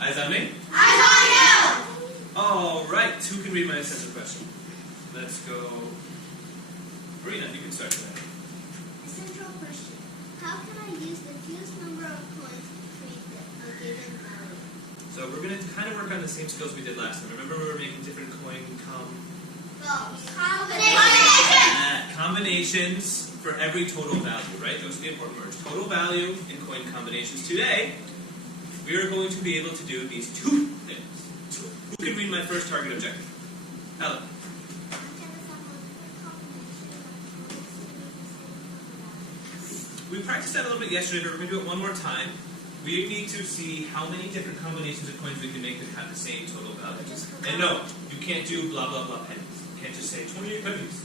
Eyes on me? Eyes on you! All right, who can read my assessment question? Let's go. Marina, you can start with that. Essential question. How can I use the fewest number of coins to create a given value? So we're going to kind of work on the same skills we did last time. Remember we were making different combinations for every total value, right? Those are the important words. Total value and coin combinations. Today, we are going to be able to do these two things. Who can read my first target objective? Ellen. We practiced that a little bit yesterday, but we're going to do it one more time. We need to see how many different combinations of coins we can make that have the same total value. And no, you can't do blah, blah, blah pennies. You can't just say 28 pennies.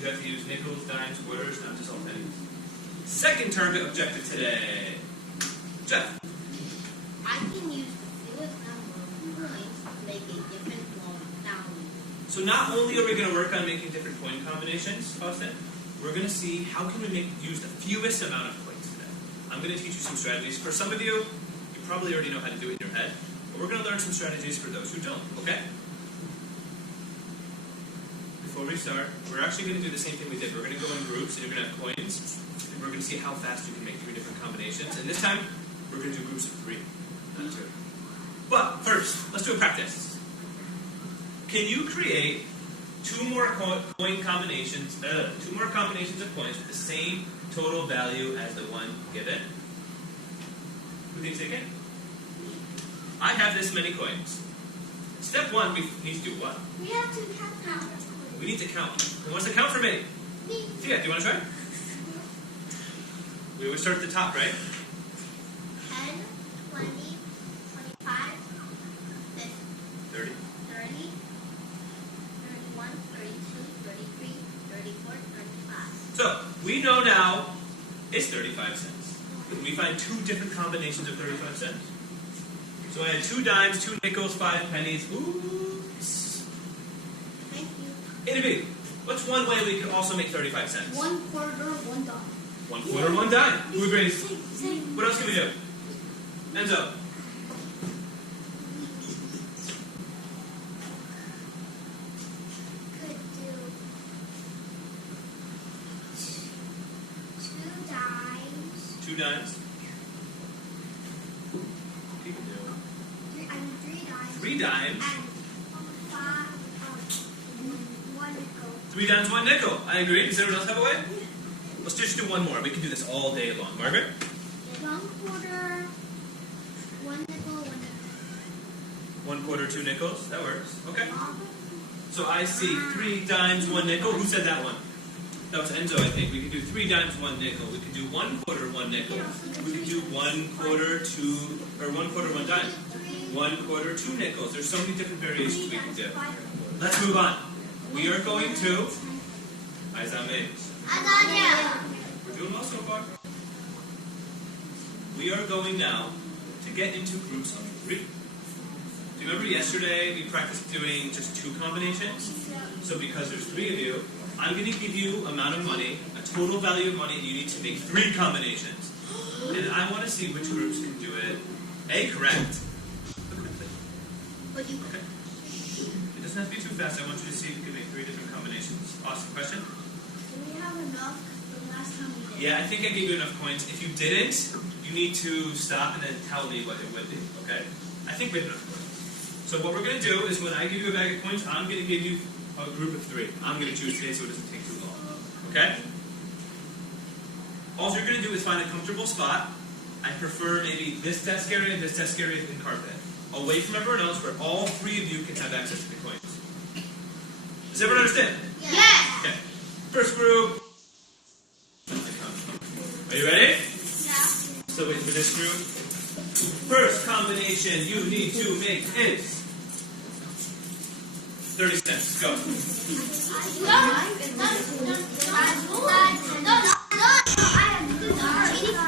You have to use nickels, dimes, quarters, not just all pennies. Second target objective today. Jeff. I can use the fewest number of coins to make a different value. So not only are we going to work on making different coin combinations, Austin, we're going to see how can we use the fewest amount of coins today. I'm going to teach you some strategies. For some of you, you probably already know how to do it in your head, but we're going to learn some strategies for those who don't, okay? Before we start, we're actually going to do the same thing we did. We're going to go in groups, and you're going to have coins, and we're going to see how fast you can make 3 different combinations. And this time, we're going to do groups of 3, not 2. But first, let's do a practice. Can you create 2 more coin combinations, 2 more combinations of coins with the same total value as the one given? Who thinks they can? I have this many coins. Step 1, we need to do what? We have to count. We need to count. Who wants to count for me? Me. Tia, do you want to try? We always start at the top, right? 10, 20, 25, 50, 30. 30, 31, 32, 33, 34, 35. So, we know now it's 35 cents. Can we find 2 different combinations of 35 cents? So I had 2 dimes, 2 nickels, 5 pennies. Oops. Thank you. A to B. What's one way we could also make 35 cents? 1 quarter, 1 dime. 1 quarter, 1 dime. Who agrees? Same. What else can we do? Enzo. Could do 2 dimes. 2 dimes. People do. 3 dimes. 3 dimes. And 1 nickel. 3 dimes, 1 nickel. I agree. Does anyone else have a way? Let's just do one more. We can do this all day long. Margaret? 1 quarter, 1 nickel, 1 nickel. 1 quarter, 2 nickels. That works. Okay. So I see 3 dimes, 1 nickel. Who said that one? That was Enzo, I think. We could do 3 dimes, 1 nickel. We could do 1 quarter, 1 nickel. We could do 1 quarter, 2, or 1 quarter, 1 dime. 1 quarter, 2 nickels. There's so many different variations we can do. Let's move on. We are going to... Eyes on me. We're doing well so far. We are going now to get into groups of 3. Do you remember yesterday we practiced doing just 2 combinations? So because there's 3 of you, I'm going to give you amount of money, a total value of money, and you need to make 3 combinations. And I want to see which groups can do it. A, correct. But you Okay. It doesn't have to be too fast. I want you to see if you can make 3 different combinations. Awesome. Question? Do we have enough the last time we did? Yeah, I think I gave you enough coins. If you didn't, you need to stop and then tell me what it would be, okay? I think we have enough coins. So what we're going to do is when I give you a bag of coins, I'm going to give you a group of 3. I'm going to choose today so it doesn't take too long, okay? All you're going to do is find a comfortable spot. I prefer maybe this desk area and carpet. Away from everyone else where all 3 of you can have access to the coins. Does everyone understand? Yes. Okay. First group. Are you ready? Yeah. So wait, for this group, first combination you need to make is 30 cents. Go.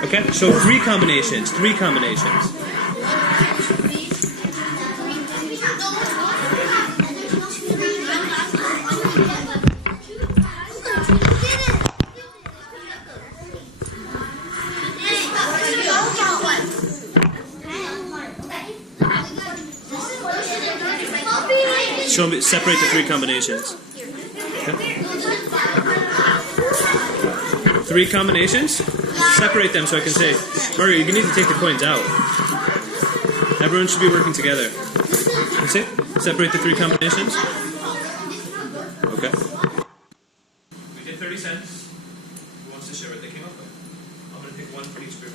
Okay, so 3 combinations. 3 combinations. separate the three combinations. Okay. Three combinations? Separate them so I can say, Mario, you need to take the coins out. Everyone should be working together. You see? Separate the three combinations. Okay. We did 30 cents. Who wants to share what they came up with? I'm going to pick one for each group.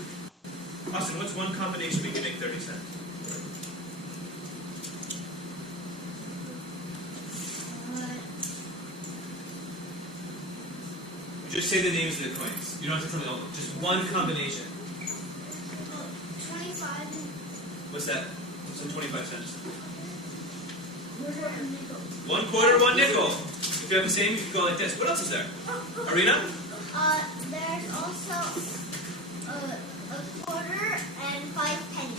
Austin, what's one combination we can make 30 cents? Just say the names of the coins. You don't have to tell me all. Just one combination. 25. What's that? What's in 25 cents? Quarter, 1 quarter, 1 nickel. If you have the same, you can go like this. What else is there? Arena? There's also a quarter and 5 pennies.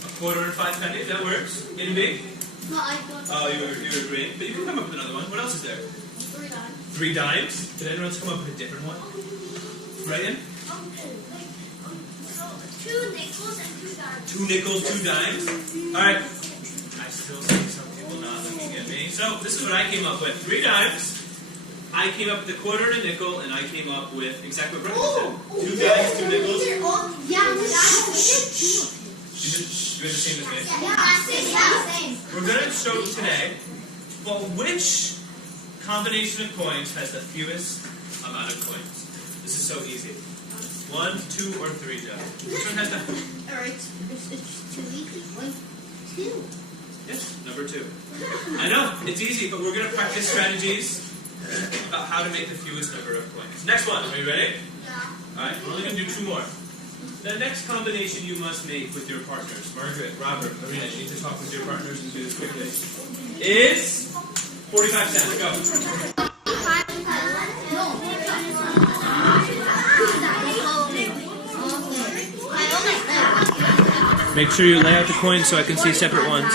A quarter and 5 pennies. That works. Any big? No, I don't. Oh, you were agreeing. But you can come up with another one. What else is there? 3 dimes. 3 dimes. Did anyone else come up with a different one? Ryan? 2 nickels and 2 dimes. 2 nickels, 2 dimes. Alright. I still see some people not looking at me. So, this is what I came up with. 3 dimes. I came up with a quarter and a nickel, and I came up with exactly what Brian said. 2 dimes, 2 nickels. Yeah, You had the same as me. same. We're going to show today, well, which combination of coins has the fewest amount of coins? This is so easy. 1, 2, or 3, Joe? Which one has the... Alright, it's too easy. 1, 2. Yes, number 2. I know, it's easy, but we're going to practice strategies about how to make the fewest number of coins. Next one, are you ready? Yeah. Alright, we're only going to do 2 more. The next combination you must make with your partners, Margaret, Robert, Arena, you need to talk with your partners and do this quickly, is 45 cents. Go. Make sure you lay out the coins so I can see separate ones.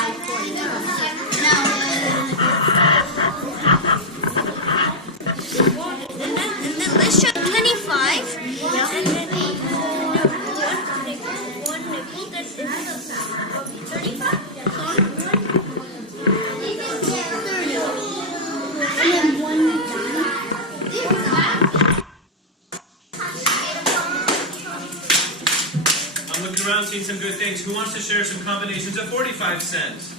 And then let's show 25. And then one nickel. That's 35. And then 1 I'm looking around seeing some good things. Who wants to share some combinations of 45 cents?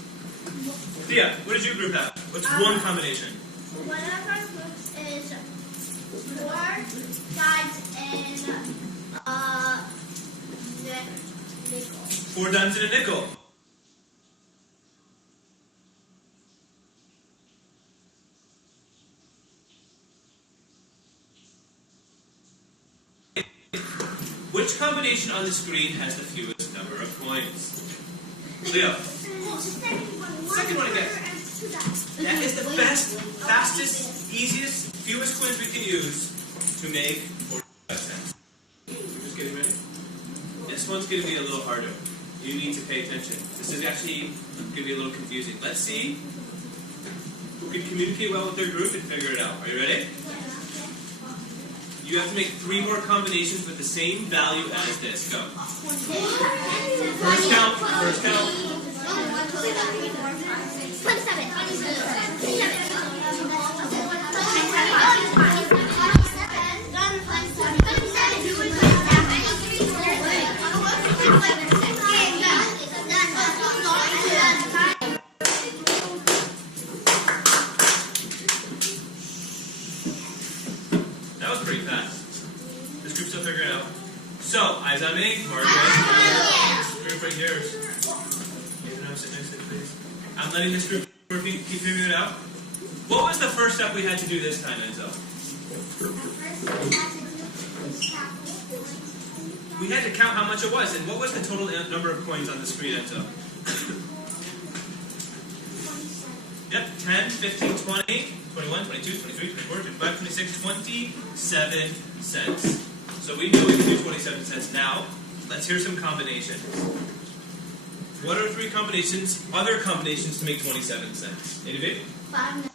Thea, what did your group have? What's one combination? One of our groups is 4 dimes and nickel. 4 dimes and a nickel. Which combination on the screen has the fewest number of coins? Leo. Second one again. That is the best, fastest, easiest, fewest coins we can use to make 45 cents. We're just getting ready. This one's going to be a little harder. You need to pay attention. This is actually going to be a little confusing. Let's see who can communicate well with their group and figure it out. Are you ready? You have to make 3 more combinations with the same value as this. Go. First count. First count. 27. That was pretty fast. This group's still figuring it out. So, eyes on me. Margaret. Group right here. Sit next to it, please. I'm letting this group keep figuring it out. What was the first step we had to do this time, Enzo? We had to count how much it was. And what was the total number of coins on the screen, Enzo? Yep, 10, 15, 20, 21, 22, 23, 24, 25, 26, 27 cents. So we know we can do 27 cents. Now, let's hear some combinations. What are 3 combinations, other combinations to make 27 cents? Anybody? 5.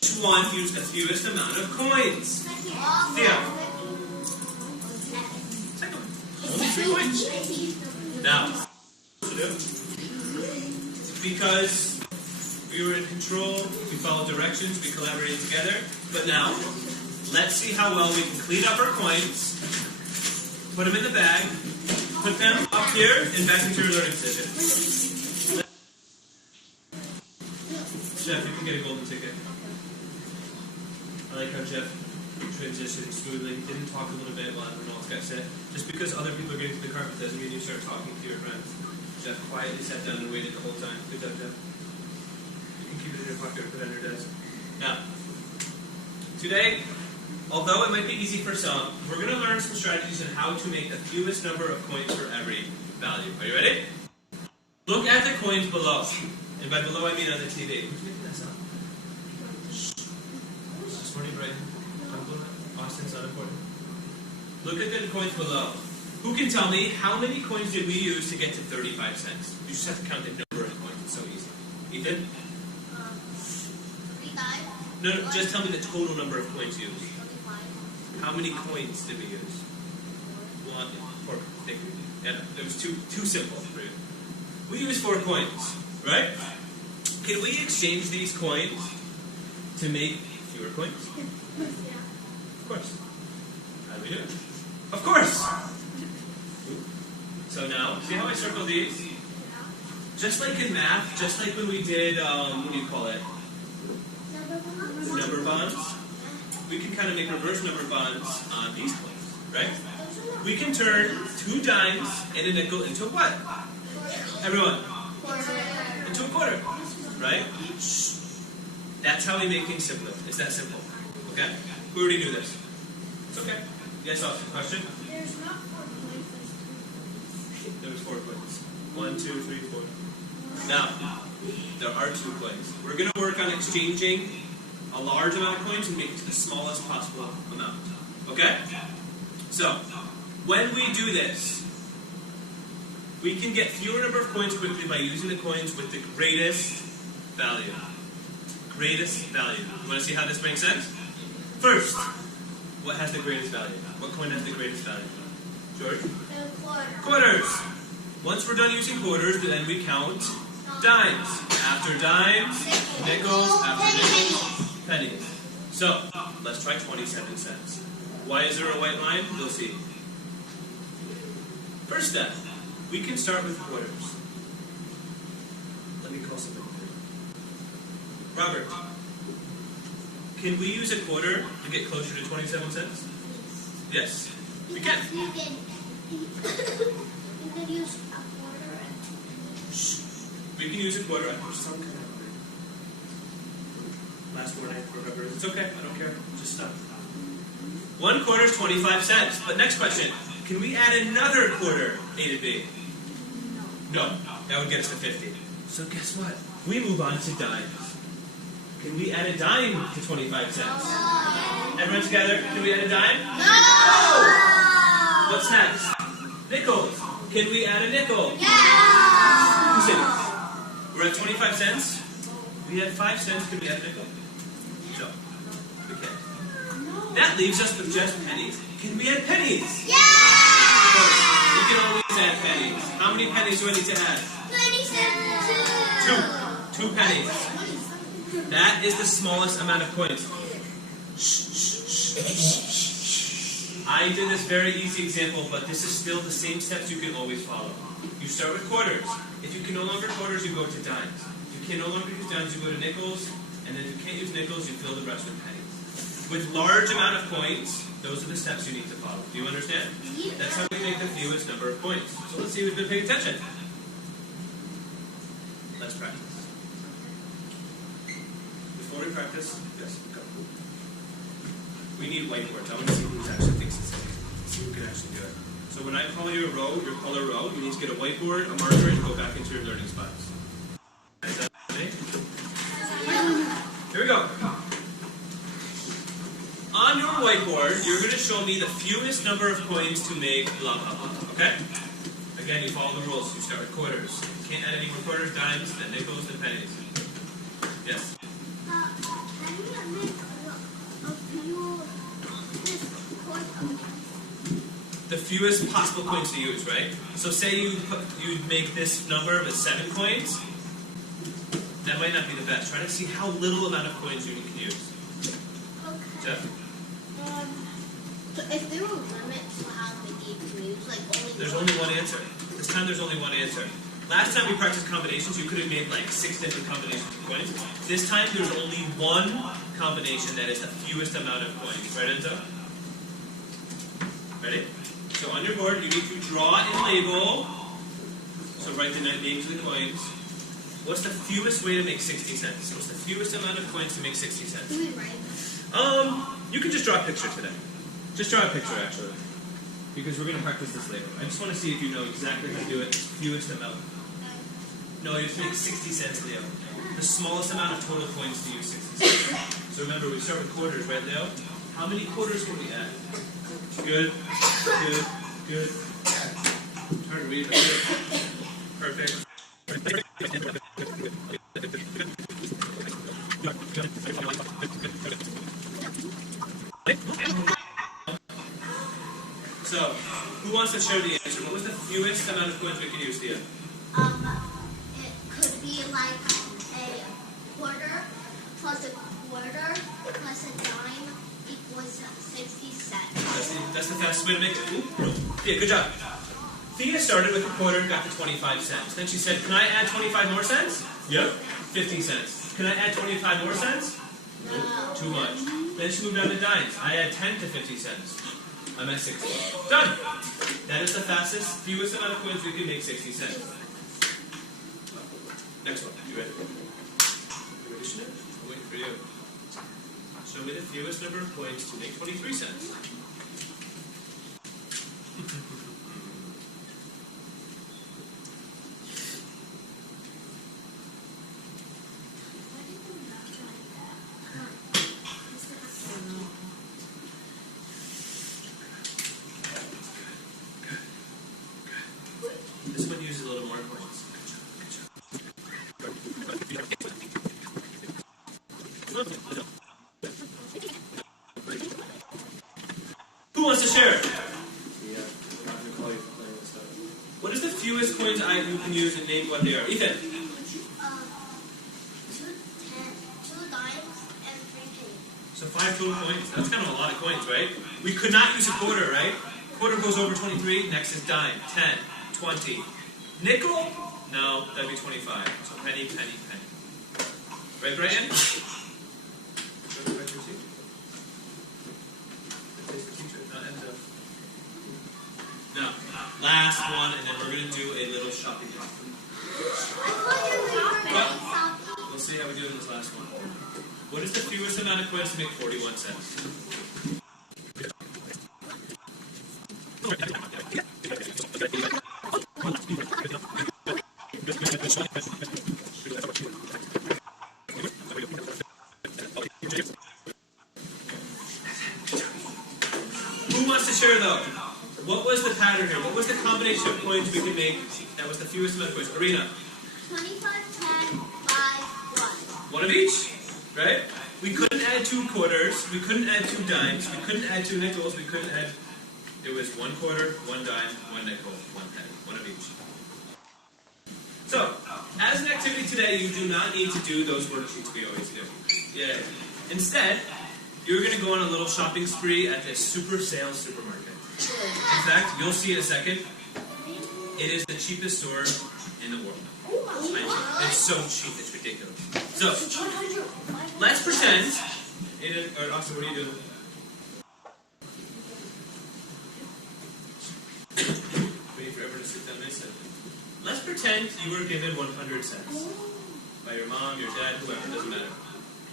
Which one used the fewest amount of coins? Yeah. Second one. Only 3 coins. Now, because we were in control, we followed directions, we collaborated together. But now, let's see how well we can clean up our coins, put them in the bag, put them up here and back into your learning session. Jeff, you can get a golden ticket. I like how Jeff transitioned smoothly. He didn't talk a little bit while everyone else got set. Just because other people are getting to the carpet doesn't mean you start talking to your friends. Jeff quietly sat down and waited the whole time. Good job, Jeff. You can keep it in your pocket or put it on your desk. Now, today, although it might be easy for some, we're going to learn some strategies on how to make the fewest number of coins for every value. Are you ready? Look at the coins below. And by below, I mean on the TV. Who's making that sound? This morning, right? Austin's not important. Look at the coins below. Who can tell me how many coins did we use to get to 35 cents? You just have to count the number of coins. It's so easy. Ethan? 35. No, just tell me the total number of coins used. 25. How many coins did we use? One, four. Thank you. Yeah, no, it was too simple for you. We used 4 coins, right? Can we exchange these coins to make fewer coins? Of course. How do we do it? Of course! So now, see how I circled these? Just like in math, just like when we did, what do you call it? Number bonds. We can kind of make reverse number bonds on these coins, right? We can turn 2 dimes and a nickel into what? Everyone? Into a quarter, right? That's how we make things simpler. It's that simple, okay? We already knew this. It's okay. Yes, Austin, question? There's not 4 coins. There was 4 coins. 1, 2, 3, 4. Now, there are 2 coins. We're going to work on exchanging a large amount of coins and make it to the smallest possible amount. Okay? So, when we do this, we can get fewer number of coins quickly by using the coins with the greatest value. Greatest value. You want to see how this makes sense? First, what has the greatest value? What coin has the greatest value? George? Quarters. Once we're done using quarters, then we count dimes. After dimes, nickels. After nickels, pennies. So, let's try 27 cents. Why is there a white line? You'll see. First step, we can start with quarters. Let me call somebody. Robert, can we use a quarter to get closer to 27 cents? Yes, we can. You can use a quarter. We can use a quarter. Some kind of last word I remember. It's okay. I don't care. Just stop. 1 quarter is 25 cents. But next question. Can we add another quarter A to B? No. That would get us to 50. So guess what? We move on to dimes. Can we add a dime to 25 cents? Everyone together? Can we add a dime? No! What's next? Nickels. Can we add a nickel? Yeah! Who said it? We're at 25 cents. We had 5 cents. Can we add a nickel? No. We can't. That leaves us with just pennies. Can we add pennies? Yeah! We can always add pennies. How many pennies do I need to add? 27. 2 pennies. That is the smallest amount of coins. I did this very easy example, but this is still the same steps you can always follow. You start with quarters. If you can no longer quarters, you go to dimes. If you can no longer use dimes, you go to nickels. And then if you can't use nickels, you fill the rest with pennies. With large amount of coins, those are the steps you need to follow. Do you understand? That's how we make the fewest number of coins. So let's see who's been paying attention. Let's practice. Before we practice, yes, go. We need whiteboards. I want to see who actually thinks it's safe. See who can actually do it. So when I call you a row, your color row, you need to get a whiteboard, a marker, and go back into your learning spots. Is that okay? Here we go. On your whiteboard, you're going to show me the fewest number of coins to make blah, blah, blah. Okay? Again, you follow the rules. You start with quarters. You can't add any more quarters, dimes, then nickels, then pennies. Yes? the fewest possible coins to use, right? So say you make this number with 7 coins. That might not be the best. Try to see how little amount of coins you can use. Okay. Jeff? So is there a limit to how many you can use? Like only There's only one answer. This time there's only one answer. Last time we practiced combinations, you could have made like 6 different combinations of coins. This time there's only one combination that is the fewest amount of coins. Right, Enzo? Ready? So on your board, you need to draw and label. So write the names of the coins. What's the fewest way to make 60 cents? What's the fewest amount of coins to make 60 cents? Do we write? You can just draw a picture today. Just draw a picture, actually. Because we're going to practice this later. I just want to see if you know exactly how to do it. Fewest amount. No, you have to make 60 cents, Leo. The smallest amount of total coins to use 60 cents. So remember, we start with quarters, right, Leo? How many quarters can we add? Good. Good. Good. Hard to read. Perfect. So, who wants to share the answer? What was the fewest amount of coins we could use, Thea? It could be like a quarter plus a quarter plus a dime equals 60 cents. That's the fastest way to make it. Ooh. Thea, good job. Thea started with a quarter and got to 25 cents. Then she said, can I add 25 more cents? Yep. 50 cents. Can I add 25 more cents? No. Too much. Then she moved on to dimes. I add 10 to 50 cents. I'm at 60. Done! That is the fastest, fewest amount of coins we can make 60 cents. Next one. You ready? You ready, Schmidt? I'm waiting for you. Show me the fewest number of coins to make 23 cents. This one uses a little more coins. Who wants to share it? What is the fewest coins you can use and name what they are? Ethan? 2 dimes and 3 pennies. So 5 total coins. That's kind of a lot of coins, right? We could not use a quarter, right? Quarter goes over 23. Next is dime. 10. 20. Nickel? No, that'd be 25. So penny, penny, penny. Right, Brian? No. Last one, and then we're going to do a little shopping talk. We'll see how we do in this last one. What is the fewest amount of coins to make 41 cents? Who wants to share though? What was the pattern here? What was the combination of coins we could make that was the fewest amount of coins? Arena? 25, 10, 5, 1. One of each, right? We couldn't add 2 quarters, we couldn't add 2 dimes, we couldn't add 2 nickels, we couldn't add... It was 1 quarter, 1 dime, 1 nickel, 1 penny. One of each. So, as an activity today, you do not need to do those worksheets we always do. Yeah. Instead, you're going to go on a little shopping spree at this super sale supermarket. In fact, you'll see in a second, it is the cheapest store in the world. It's so cheap, it's ridiculous. So, let's pretend, Austin, what are you doing? Waiting for everyone to sit down nice. Let's pretend you were given 100 cents by your mom, your dad, whoever, doesn't matter.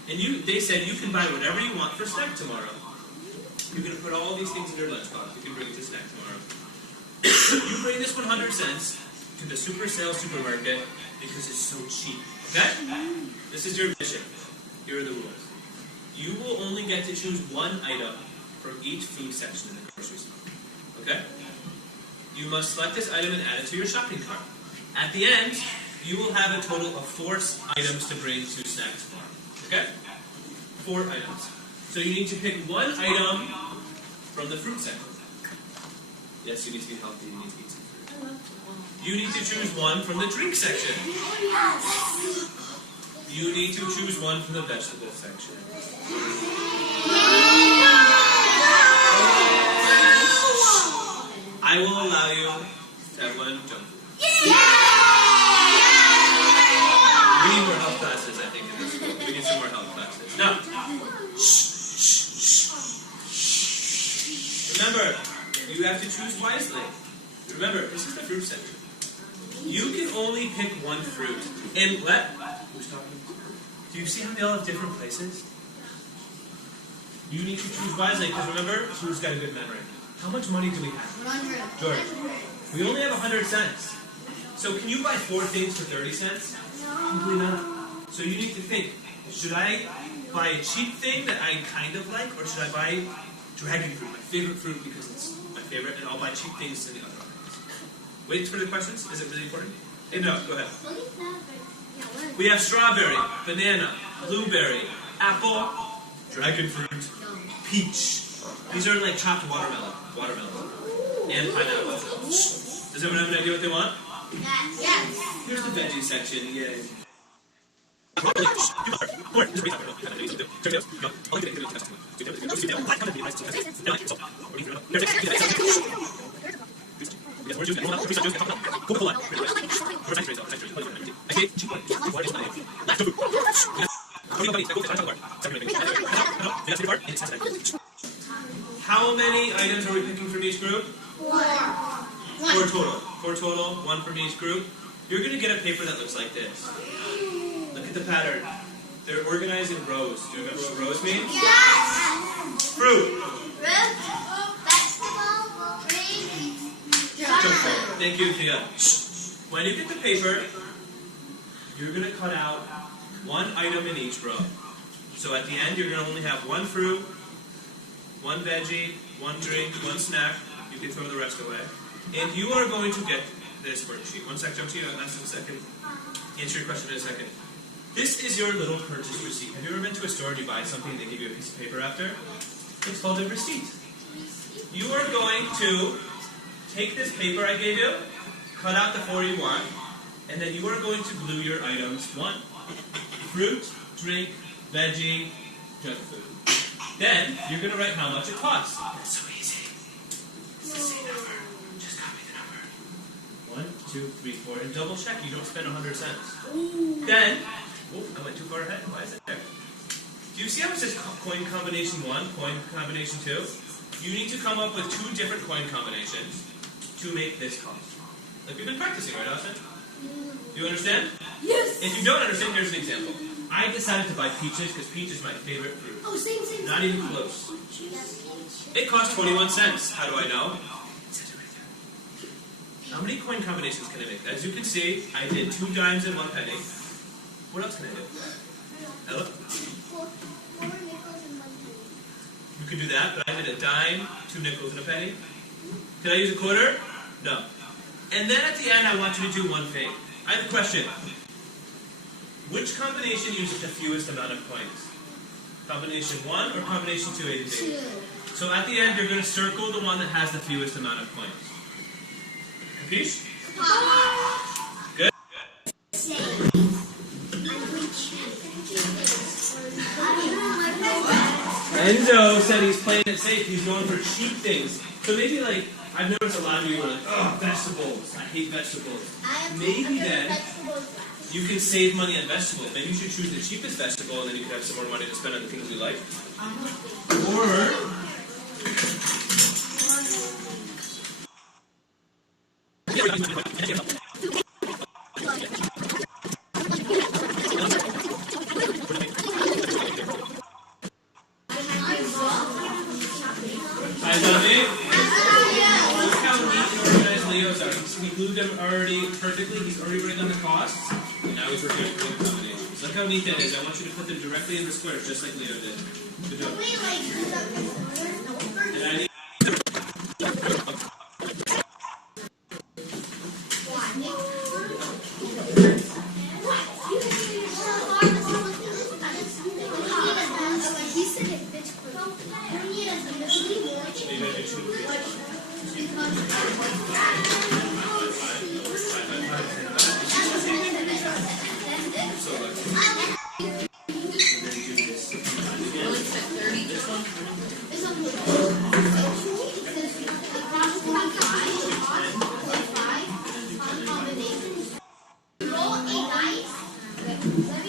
And they said you can buy whatever you want for snack tomorrow. You're going to put all these things in your lunchbox. You can bring it to snack tomorrow. You bring this 100 cents to the super sale supermarket because it's so cheap. Okay? This is your mission. Here are the rules. You will only get to choose one item from each food section in the grocery store. Okay? You must select this item and add it to your shopping cart. At the end, you will have a total of 4 items to bring to snack tomorrow. Okay? 4 items. So you need to pick one item from the fruit section. Yes, you need to be healthy. You need to eat some fruit. You need to choose one from the drink section. You need to choose one from the vegetable section. I will allow you to have one junk food. We need more health classes, I think, in this school. We need some more health classes. Now, remember, you have to choose wisely. Remember, this is the fruit section. You can only pick one fruit. And who's talking? Do you see how they all have different places? You need to choose wisely, because remember, who's got a good memory? How much money do we have? 100. George. We only have 100 cents. So can you buy 4 things for 30 cents? Simply not. So you need to think, should I buy a cheap thing that I kind of like, or should I buy dragon fruit, my favorite fruit because it's my favorite, and I'll buy cheap things in the other items? Wait for the questions. Is it really important? Hey, no, go ahead. We have strawberry, banana, blueberry, apple, dragon fruit, peach. These are like chopped watermelon, and pineapple. Does everyone have an idea what they want? Yes. Here's the veggie section. Yay. How many items are we picking from each group? 4. 4 total. 4 total, 1 from each group. You're going to get a paper that looks like this. Look at the pattern. They're organized in rows. Do you remember what rows mean? Yes. Fruit. Vegetable. Thank you, Thea. When you get the paper, you're going to cut out 1 item in each row. So at the end, you're going to only have 1 fruit, 1 veggie, 1 drink, 1 snack. You can throw the rest away. And you are going to get this worksheet. One sec, Jochi, I'll ask in a second. Answer your question in a second. This is your little purchase receipt. Have you ever been to a store and you buy something and they give you a piece of paper after? It's called a receipt. You are going to take this paper I gave you, cut out the 4 you want, and then you are going to glue your items. 1, fruit, drink, veggie, junk food. Then, you're going to write how much it costs. That's so easy. It's the same number. Just copy the number. 1, 2, 3, 4, and double check you don't spend 100 cents. Then, I went too far ahead. Why is it there? Do you see how it says coin combination 1, coin combination 2? You need to come up with 2 different coin combinations to make this cost. Like we've been practicing, right, Austin? You understand? Yes. If you don't understand, here's an example. I decided to buy peaches because peach is my favorite fruit. Oh, same. Not even close. It cost 21 cents. How do I know? It says it right there. How many coin combinations can I make? As you can see, I did 2 dimes and 1 penny. What else can I do? Ella? 4 nickels and 1 penny. You can do that, but I did a dime, 2 nickels, and a penny. Can I use a quarter? No. And then at the end, I want you to do one thing. I have a question. Which combination uses the fewest amount of coins? Combination 1 or combination 2, A to Z? 2. So at the end, you're going to circle the one that has the fewest amount of coins. Capiche? Good? Enzo said he's playing it safe. He's going for cheap things. So maybe like, I've noticed a lot of you are like, oh, vegetables. I hate vegetables. Maybe then you can save money on vegetables. Maybe you should choose the cheapest vegetable and then you can have some more money to spend on the things you like. Or he glued them already perfectly. He's already written on the costs. And now he's working on coin combinations. Look how neat that is. I want you to put them directly in the squares, just like Leo did. Good job. And I need Let me